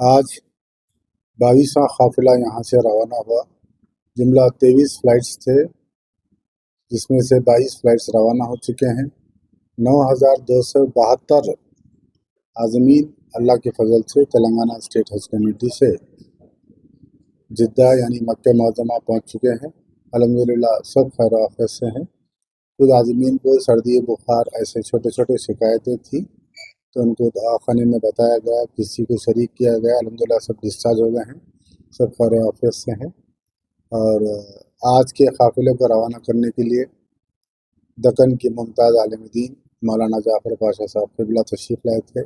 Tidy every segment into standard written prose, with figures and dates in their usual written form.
آج 22واں قافلہ یہاں سے روانہ ہوا۔ جملہ 23 فلائٹس تھے، جس میں سے 22 فلائٹس روانہ ہو چکے ہیں۔ 9272 عازمین اللہ کے فضل سے تلنگانہ اسٹیٹ حج کمیٹی سے جدہ یعنی مکہ معظمہ پہنچ چکے ہیں۔ الحمدللہ سب خیر و عافیت سے ہیں۔ کچھ عازمین کو سردی بخار ایسے چھوٹے چھوٹے شکایتیں تھیں، تو ان کو دواخانے میں بتایا گیا، کسی کو شریک کیا گیا۔ الحمدللہ سب ڈسچارج ہو گئے ہیں، سب خیر و عافیت سے ہیں۔ اور آج کے قافلے کو روانہ کرنے کے لیے دکن کی ممتاز عالم دین مولانا جعفر پاشا صاحب قبلہ تشریف لائے تھے۔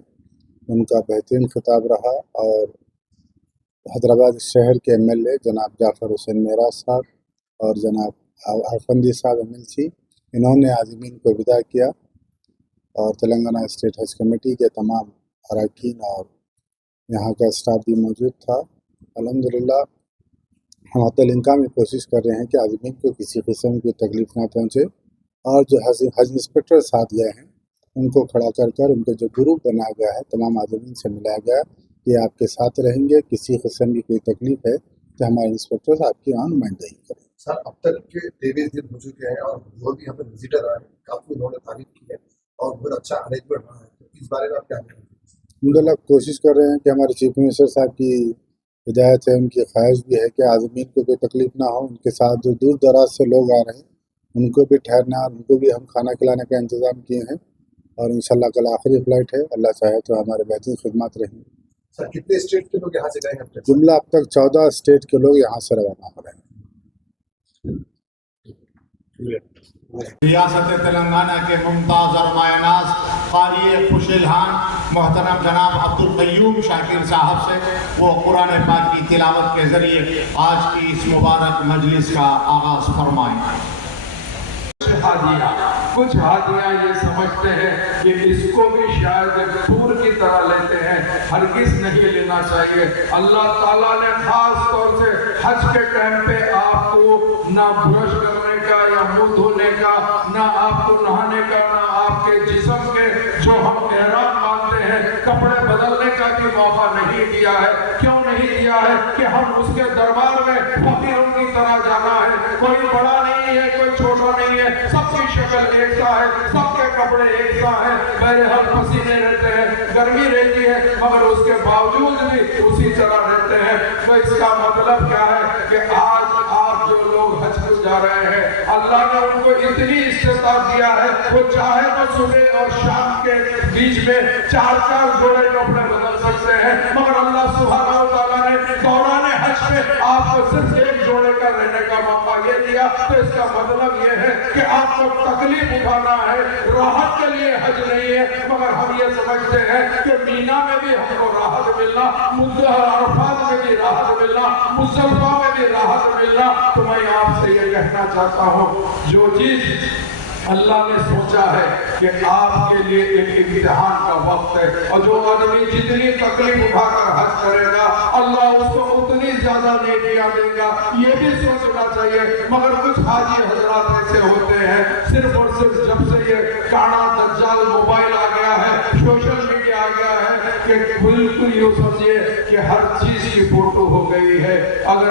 ان کا بہترین خطاب رہا، اور حیدرآباد شہر کے MLA جناب جعفر حسین معراج صاحب اور جناب افندی صاحب MLC، انہوں نے عازمین کو وداع کیا، اور تلنگانہ اسٹیٹ حج کمیٹی کے تمام اراکین اور یہاں کا اسٹاف بھی موجود تھا۔ الحمدللہ ہم حتی الامکان میں کوشش کر رہے ہیں کہ عازمین کو کسی قسم کی تکلیف نہ پہنچے، اور جو حج انسپکٹر ساتھ گئے ہیں ان کو کھڑا کر ان کے جو گروپ بنایا گیا ہے تمام عازمین سے ملایا گیا کہ آپ کے ساتھ رہیں گے، کسی قسم کی کوئی تکلیف ہے تو ہمارے انسپکٹر آپ کی وہاں نمائندگی کریں۔ سر، اب تک کے 23 دن ہو چکے ہیں، اور جو بھی ہمیں وزٹر آئے کافی انہوں نے تعریف کی ہے اور بہت اچھا ارینجمنٹ رہا ہے، تو اس بارے میں آپ کیا کہیں گے؟ الحمدللہ کوشش کر رہے ہیں کہ ہمارے چیف منسٹر صاحب کی ہدایت ہے، ان کی خواہش بھی ہے کہ عازمین کو کوئی تکلیف نہ ہو۔ ان کے ساتھ جو دور دراز سے لوگ آ رہے ہیں ان کو بھی ٹھہرنا، ان کو بھی ہم کھانا کھلانے کا انتظام کیے ہیں، اور انشاءاللہ کل آخری فلائٹ ہے، اللہ چاہے تو ہمارے بہترین خدمات رہیں گی۔ سر، کتنے اسٹیٹ کے لوگ یہاں سے گئے ہیں؟ جملہ اب تک 14 اسٹیٹ کے لوگ یہاں سے روانہ ہو رہے ہیں۔ ریاست تلنگانہ کے ممتاز اور مایہ ناز قاری خوش الحان محترم جناب عبدالقیوم شاکر صاحب سے وہ قرآن پاک کی تلاوت کے ذریعے آج کی اس مبارک مجلس کا آغاز فرمائیں۔ کچھ ہادیاں یہ سمجھتے ہیں کہ اس کو بھی شاید ایک ٹور کی طرح لیتے ہیں، ہرگز نہیں لینا چاہیے۔ اللہ تعالیٰ نے خاص طور سے حج کے ٹائم پہ آپ کو نہ برش کرنے کا یا منہ دھونے کا، نہ آپ کو نہانے کا، نہ آپ کے جسم کے جو ہم احرام مانتے ہیں کپڑے بدلنے کا بھی موقع نہیں دیا ہے۔ کیوں نہیں دیا ہے؟ کہ ہم اس کے دربار میں فقیروں کی طرح جانا ہے۔ کوئی بڑا نہیں ہے، کوئی چھوٹا نہیں ہے، سب کی شکل ایک سا ہے، سب کے کپڑے ایک سا ہیں، بہرحال پسینے رہتے ہیں، گرمی رہتی ہے، مگر اس کے باوجود بھی اسی طرح رہتے ہیں۔ تو اس کا مطلب کیا ہے کہ آج آپ جو لوگ حج کو جا رہے ہیں، اللہ نے ان کو اتنی استطاعت دیا ہے، وہ چاہے تو صبح اور شام کے بیچ میں 4 جوڑے کپڑے بدل سکتے ہیں، مگر اللہ سبحانہ وتعالیٰ نے دوران حج میں آپ کو صرف 1 جوڑے کا رہنے کا موقع یہ دیا۔ تو اس کا مطلب یہ ہے کہ آپ کو تکلیف اٹھانا ہے، راحت کے لیے حج نہیں ہے، مگر ہم یہ سمجھتے ہیں کہ مینا میں بھی ہم کو راحت ملنا، عرفات میں بھی راحت ملنا، مزدلفہ میں بھی راحت ملنا۔ تو میں آپ سے یہ کہنا چاہتا ہوں، جو چیز اللہ نے سوچا ہے کہ آپ کے لیے ایک امتحان کا وقت ہے، اور جو آدمی جتنی تکلیف اٹھا کر حج کرے گا اللہ اس کو اتنی زیادہ نیکیاں دے گا، یہ بھی سوچنا چاہیے۔ مگر کچھ حاجی حضرات ایسے ہوتے ہیں، صرف اور صرف جب سے یہ کانا دجال موبائل آ گیا ہے، سوشل میڈیا آ گیا ہے، کہ بالکل یوں سمجھیے کہ ہر چیز کی فوٹو ہو گئی ہے۔ اگر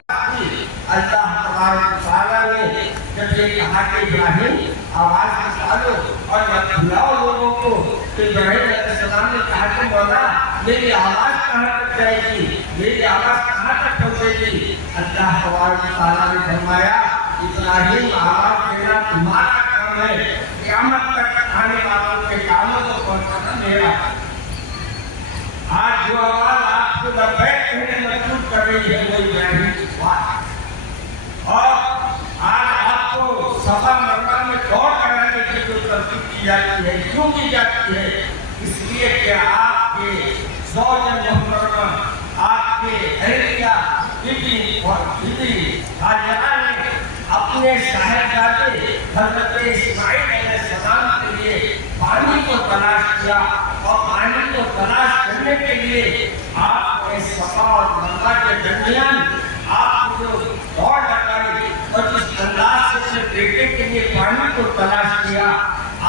اللہ تبارک تعالیٰ نے جب یہ کہا کہ ابراہیم آواز نکالو اور بلاؤ لوگوں کو، تو ابراہیم علیہ السلام نے کہا کہ مولا میری آواز کہاں تک جائے گی، میری آواز کہاں تک پہنچے گی؟ اللہ تبارک تعالیٰ نے فرمایا ابراہیم آواز دینا تمہارا کام ہے، قیامت تک آنے والوں کے کاموں کو پہنچانا میرا۔ آج جو آواز آپ کو لبیک کہنے مجبور کر رہی ہے وہ ابراہیم کی بات ہے، اور آج آپ کو صفا مروہ میں دوڑ کرانے کی جو ترتیب کی جاتی ہے، کیوں کی جاتی ہے؟ اس لیے کہ آپ کے زوج محترمہ، آپ کے اہلیہ بیوی اور بیوی حاجرہ نے اپنے صاحبزادے حضرت اسماعیل علیہ السلام کے لیے پانی کو تلاش کیا، اور پانی کو تلاش کرنے کے لیے آپ نے صفا اور مروہ کے درمیان آپ جو دوڑ لگائی اور جس انداز سے اپنے بیٹے کے لیے پانی کو تلاش کیا،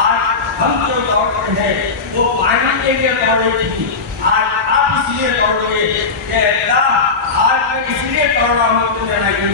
آج ہم جو دوڑتے ہیں وہ پانی کے لیے دوڑے تھی، آج آپ اس لیے دوڑے کہ